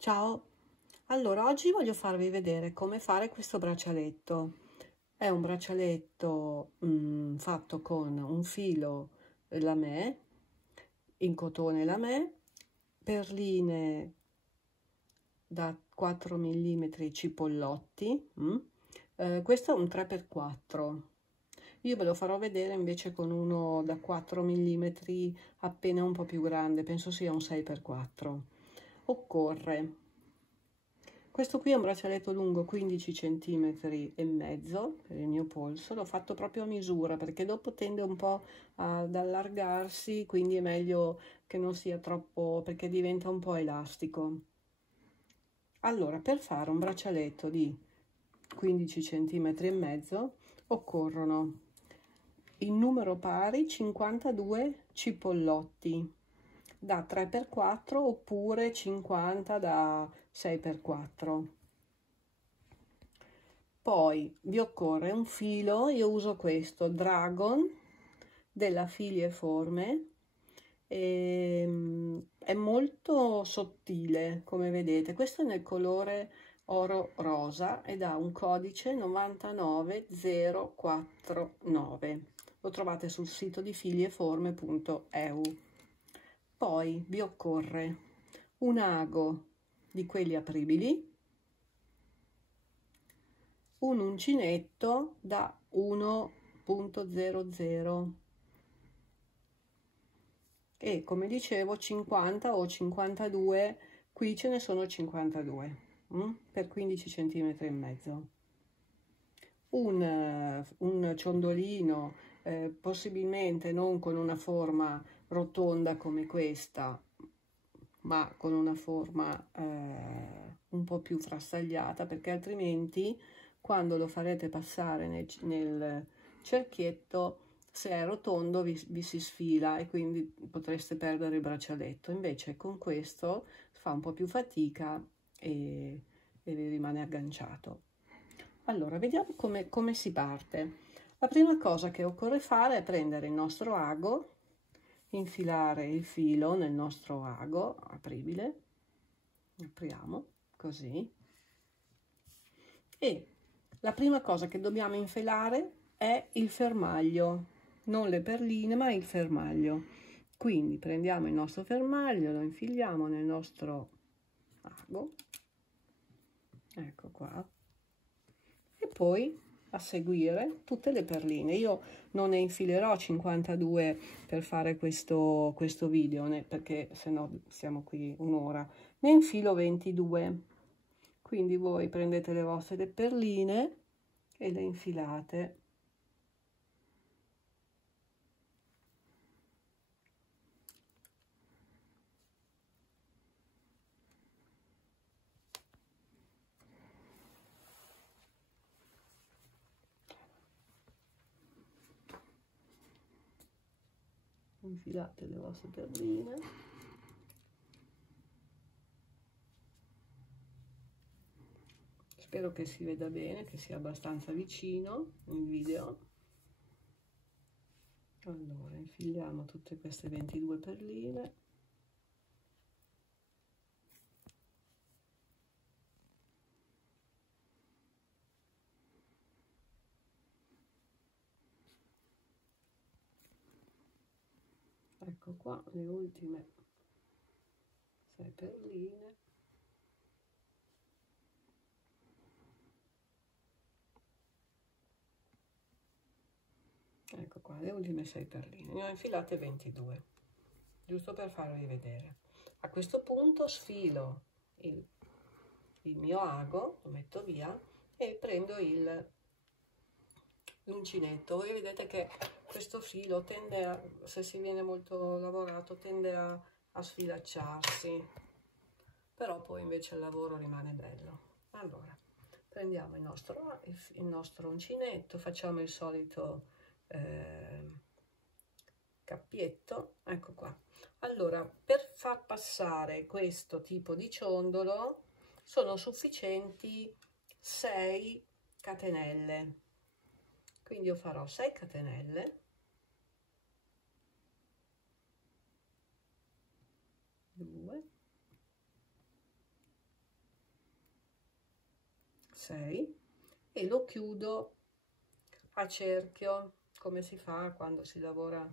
Ciao, allora oggi voglio farvi vedere come fare questo braccialetto. È un braccialetto fatto con un filo lamè, in cotone lamè, perline da 4 mm cipollotti. Questo è un 3x4. Io ve lo farò vedere invece con uno da 4 mm appena un po' più grande, penso sia un 6x4. Occorre questo qui è un braccialetto lungo 15 cm e mezzo per il mio polso, l'ho fatto proprio a misura perché dopo tende un po' ad allargarsi, quindi è meglio che non sia troppo, perché diventa un po' elastico. Allora, per fare un braccialetto di 15 cm e mezzo occorrono in numero pari 52 cipollotti da 3x4 oppure 50 da 6x4. Poi vi occorre un filo, io uso questo Dragon della Filieforme, è molto sottile come vedete, questo è nel colore oro rosa ed ha un codice 99049, lo trovate sul sito di filieforme.eu. Poi vi occorre un ago di quelli apribili, un uncinetto da 1.00 e come dicevo 50 o 52, qui ce ne sono 52 per 15 cm e mezzo. Un ciondolino, possibilmente non con una forma rotonda come questa, ma con una forma un po' più frastagliata, perché altrimenti quando lo farete passare nel cerchietto, se è rotondo vi si sfila e quindi potreste perdere il braccialetto. Invece con questo fa un po' più fatica e vi rimane agganciato. Allora, vediamo come si parte. La prima cosa che occorre fare è prendere il nostro ago, infilare il filo nel nostro ago apribile, apriamo così, e la prima cosa che dobbiamo infilare è il fermaglio, non le perline ma il fermaglio. Quindi prendiamo il nostro fermaglio, lo infiliamo nel nostro ago, ecco qua, e poi a seguire tutte le perline. Io non ne infilerò 52 per fare questo video, perché se no siamo qui un'ora, ne infilo 22. Quindi voi prendete le vostre perline e le infilate. Infilate le vostre perline. Spero che si veda bene, che sia abbastanza vicino il video. Allora, infiliamo tutte queste 22 perline. Ecco qua le ultime 6 perline. Ecco qua le ultime 6 perline, ne ho infilate 22, giusto per farvi vedere. A questo punto sfilo il mio ago, lo metto via e prendo l'uncinetto. Voi vedete che questo filo tende a, se si viene molto lavorato, tende a sfilacciarsi, però poi invece il lavoro rimane bello. Allora, prendiamo il nostro uncinetto, facciamo il solito cappietto, ecco qua. Allora, per far passare questo tipo di ciondolo sono sufficienti 6 catenelle, quindi io farò 6 catenelle, 2, 6 e lo chiudo a cerchio, come si fa quando si lavora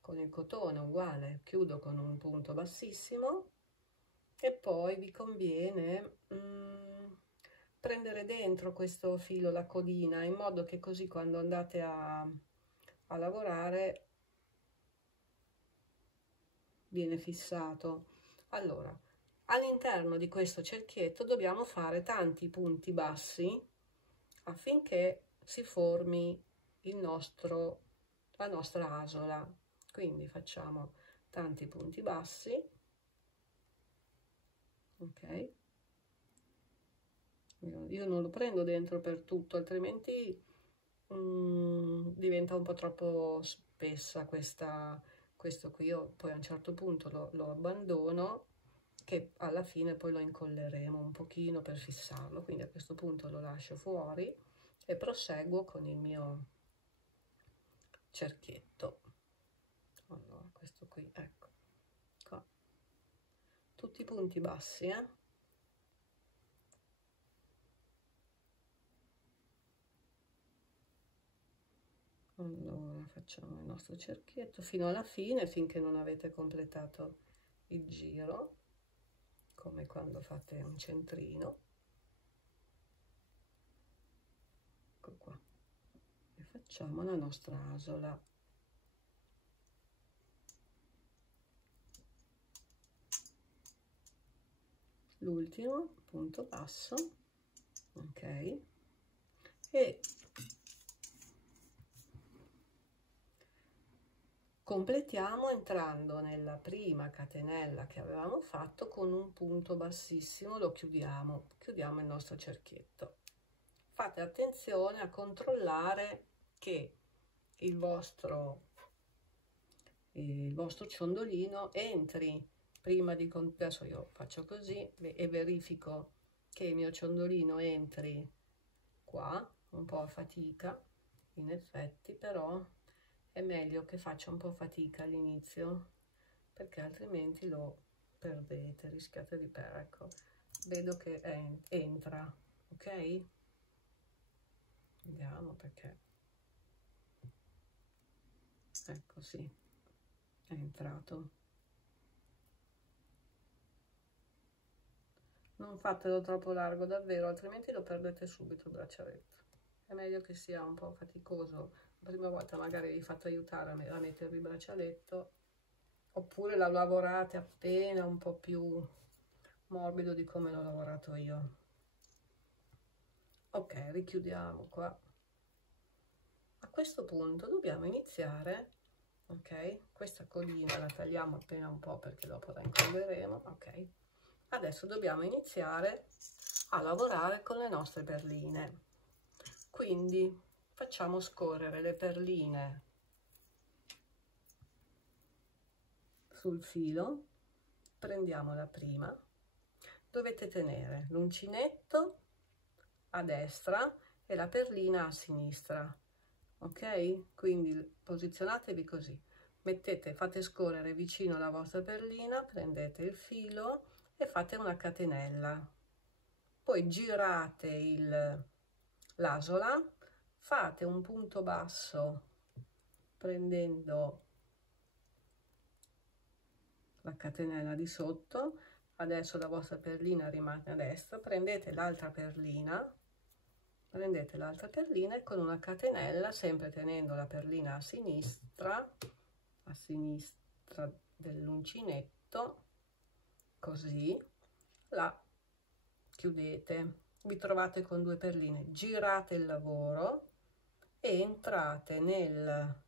con il cotone, uguale, chiudo con un punto bassissimo e poi vi conviene prendere dentro questo filo la codina, in modo che così quando andate a lavorare viene fissato. Allora, all'interno di questo cerchietto dobbiamo fare tanti punti bassi affinché si formi la nostra asola. Quindi facciamo tanti punti bassi, ok? Io non lo prendo dentro per tutto, altrimenti diventa un po' troppo spessa questo qui. Io poi a un certo punto lo abbandono, che alla fine poi lo incolleremo un pochino per fissarlo, quindi a questo punto lo lascio fuori e proseguo con il mio cerchietto. Allora, questo qui, ecco qua, tutti i punti bassi, Allora facciamo il nostro cerchietto fino alla fine, finché non avete completato il giro, come quando fate un centrino. Ecco qua, e facciamo la nostra asola. L'ultimo punto basso, ok, e completiamo entrando nella prima catenella che avevamo fatto con un punto bassissimo, lo chiudiamo il nostro cerchietto. Fate attenzione a controllare che il vostro ciondolino entri prima di, adesso io faccio così e verifico che il mio ciondolino entri qua, un po' a fatica, in effetti, però è meglio che faccia un po' fatica all'inizio, perché altrimenti lo perdete, rischiate di perdere. Ecco, vedo che entra, ok? Vediamo perché. Ecco, sì, è entrato. Non fatelo troppo largo davvero, altrimenti lo perdete subito il braccialetto. È meglio che sia un po' faticoso. La prima volta magari vi fate aiutare a mettervi il braccialetto, oppure la lavorate appena un po' più morbido di come l'ho lavorato io. Ok, richiudiamo qua. A questo punto dobbiamo iniziare, ok? Questa codina la tagliamo appena un po' perché dopo la incolleremo, ok? Adesso dobbiamo iniziare a lavorare con le nostre perline. Quindi facciamo scorrere le perline sul filo, prendiamo la prima, dovete tenere l'uncinetto a destra e la perlina a sinistra, ok? Quindi posizionatevi così, fate scorrere vicino la vostra perlina, prendete il filo e fate una catenella, poi girate l'asola, fate un punto basso prendendo la catenella di sotto. Adesso la vostra perlina rimane a destra, prendete l'altra perlina e con una catenella, sempre tenendo la perlina a sinistra dell'uncinetto, così la chiudete. Vi trovate con due perline, girate il lavoro e entrate nella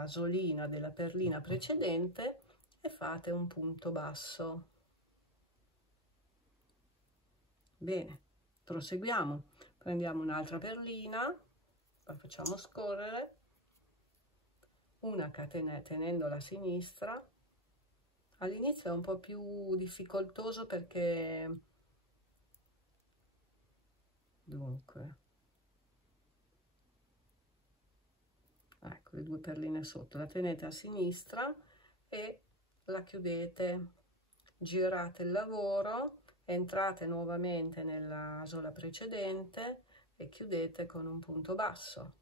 asolina della perlina precedente e fate un punto basso. Bene, proseguiamo. Prendiamo un'altra perlina, la facciamo scorrere, una catenella tenendola a sinistra. All'inizio è un po' più difficoltoso perché, dunque, ecco le due perline sotto, la tenete a sinistra e la chiudete, girate il lavoro entrate nuovamente nell'asola precedente e chiudete con un punto basso.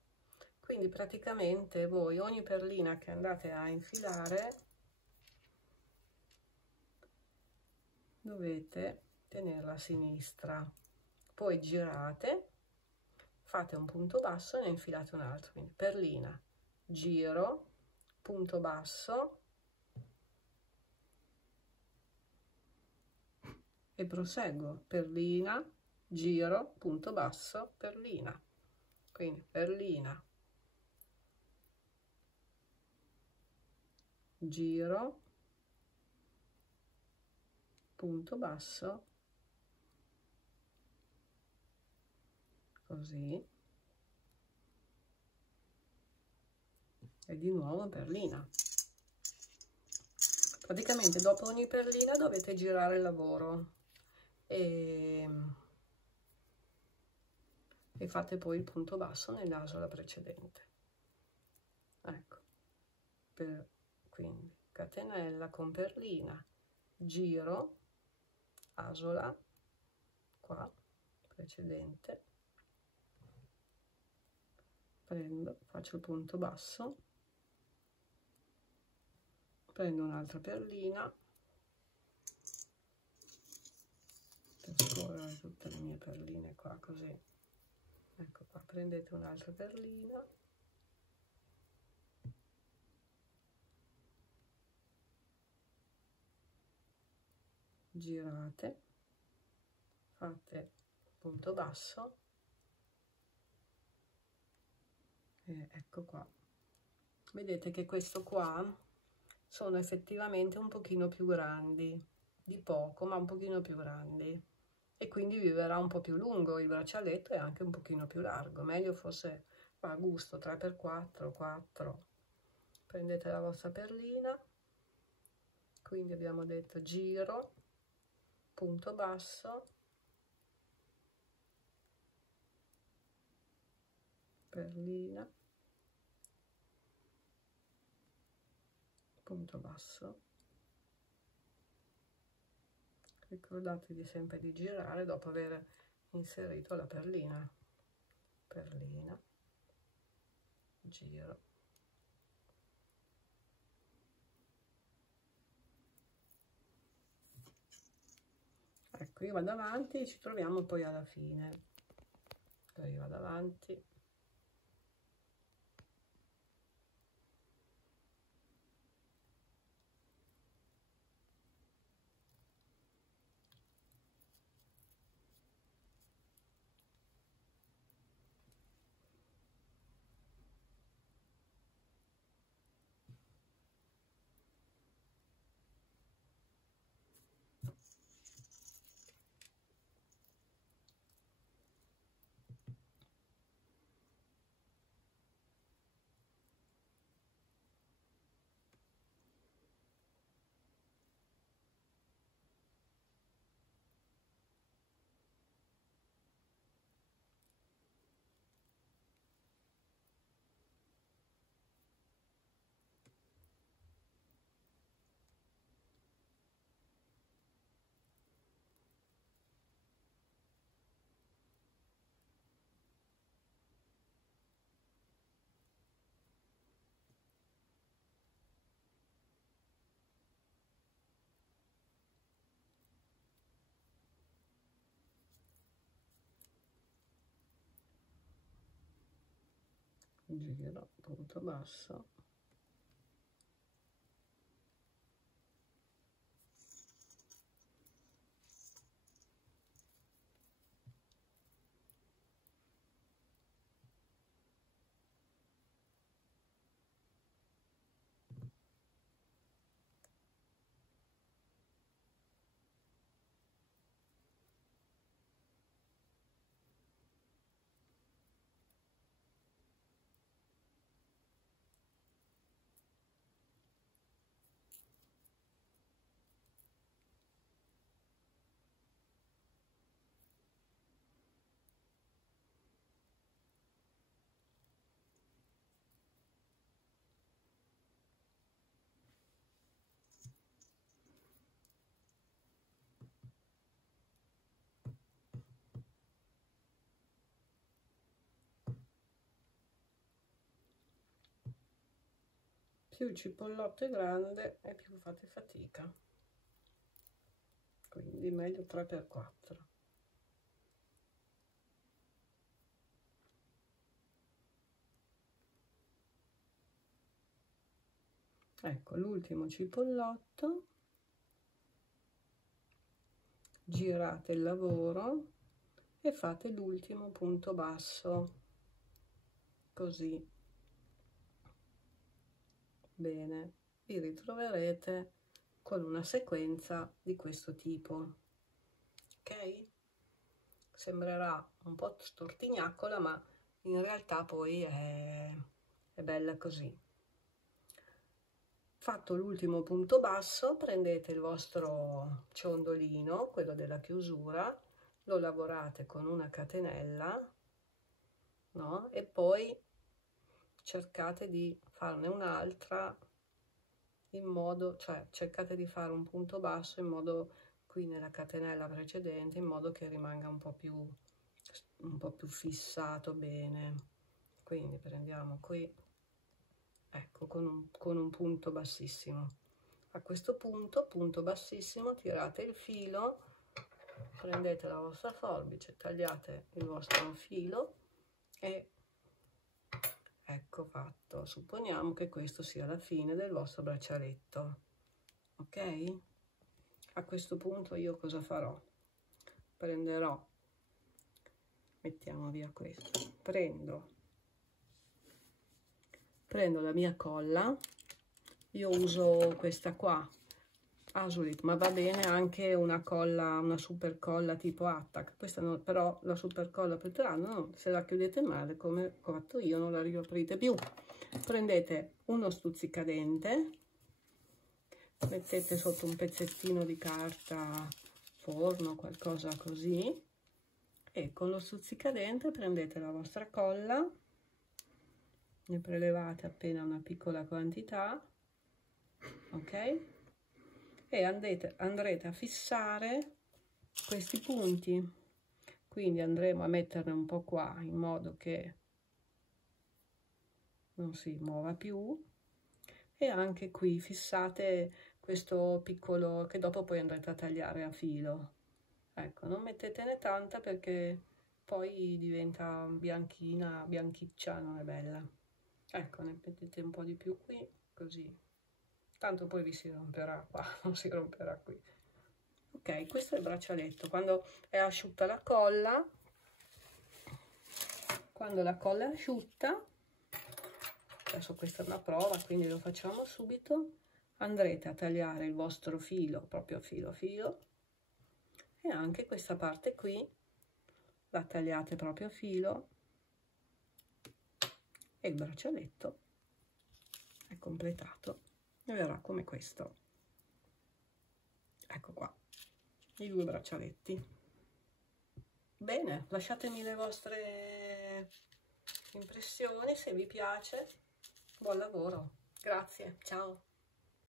Quindi praticamente voi ogni perlina che andate a infilare dovete tenerla a sinistra, poi girate, fate un punto basso e ne infilate un altro, quindi perlina, giro, punto basso e proseguo, perlina, giro, punto basso, perlina, quindi perlina, giro, punto basso, così, e di nuovo perlina. Praticamente dopo ogni perlina dovete girare il lavoro e fate poi il punto basso nell'asola precedente. Ecco, quindi catenella con perlina, giro, asola, qua, precedente, prendo, faccio il punto basso, prendo un'altra perlina per scorrere tutte le mie perline qua, così, ecco qua, prendete un'altra perlina, girate, fate punto basso e ecco qua. Vedete che questo qua sono effettivamente un pochino più grandi, di poco, ma un pochino più grandi, e quindi vi verrà un po' più lungo il braccialetto e anche un pochino più largo. Meglio fosse a gusto 3x4, 4. Prendete la vostra perlina, quindi abbiamo detto giro, punto basso, perlina, punto basso. Ricordatevi sempre di girare dopo aver inserito la perlina, perlina, giro, ecco, io vado avanti, ci troviamo poi alla fine. Io vado avanti, giro, punto basso, Più il cipollotto è grande e più fate fatica, quindi meglio 3x4. Ecco l'ultimo cipollotto, girate il lavoro e fate l'ultimo punto basso, così. Bene, vi ritroverete con una sequenza di questo tipo, ok? Sembrerà un po' stortignaccola, ma in realtà poi è bella così. Fatto l'ultimo punto basso, prendete il vostro ciondolino, quello della chiusura, lo lavorate con una catenella, no? E poi cercate di farne un'altra in modo, cioè cercate di fare un punto basso in modo, qui nella catenella precedente, in modo che rimanga un po' più fissato bene. Quindi prendiamo qui, ecco, con un punto bassissimo. A questo punto bassissimo, tirate il filo, prendete la vostra forbice, tagliate il vostro filo e ecco fatto. Supponiamo che questo sia la fine del vostro braccialetto, ok? A questo punto io cosa farò? Prenderò, mettiamo via questo, prendo la mia colla, io uso questa qua, Azulit, ma va bene anche una colla, una super colla tipo Attack. Questa no, però la super colla per no, se la chiudete male come ho fatto io non la riaprite più. Prendete uno stuzzicadente, mettete sotto un pezzettino di carta forno, qualcosa così, e con lo stuzzicadente prendete la vostra colla, ne prelevate appena una piccola quantità, ok? E andrete a fissare questi punti, quindi andremo a metterne un po' qua in modo che non si muova più, e anche qui fissate questo piccolo che dopo poi andrete a tagliare a filo. Ecco, non mettetene tanta perché poi diventa bianchina, bianchiccia, non è bella. Ecco, ne mettete un po' di più qui, così. Tanto poi vi si romperà qua, non si romperà qui. Ok, questo è il braccialetto. Quando è asciutta la colla, quando la colla è asciutta, adesso questa è una prova, quindi lo facciamo subito, andrete a tagliare il vostro filo, proprio filo a filo, e anche questa parte qui la tagliate proprio a filo, e il braccialetto è completato e verrà come questo. Ecco qua, i due braccialetti. Bene, lasciatemi le vostre impressioni se vi piace. Buon lavoro, grazie, ciao.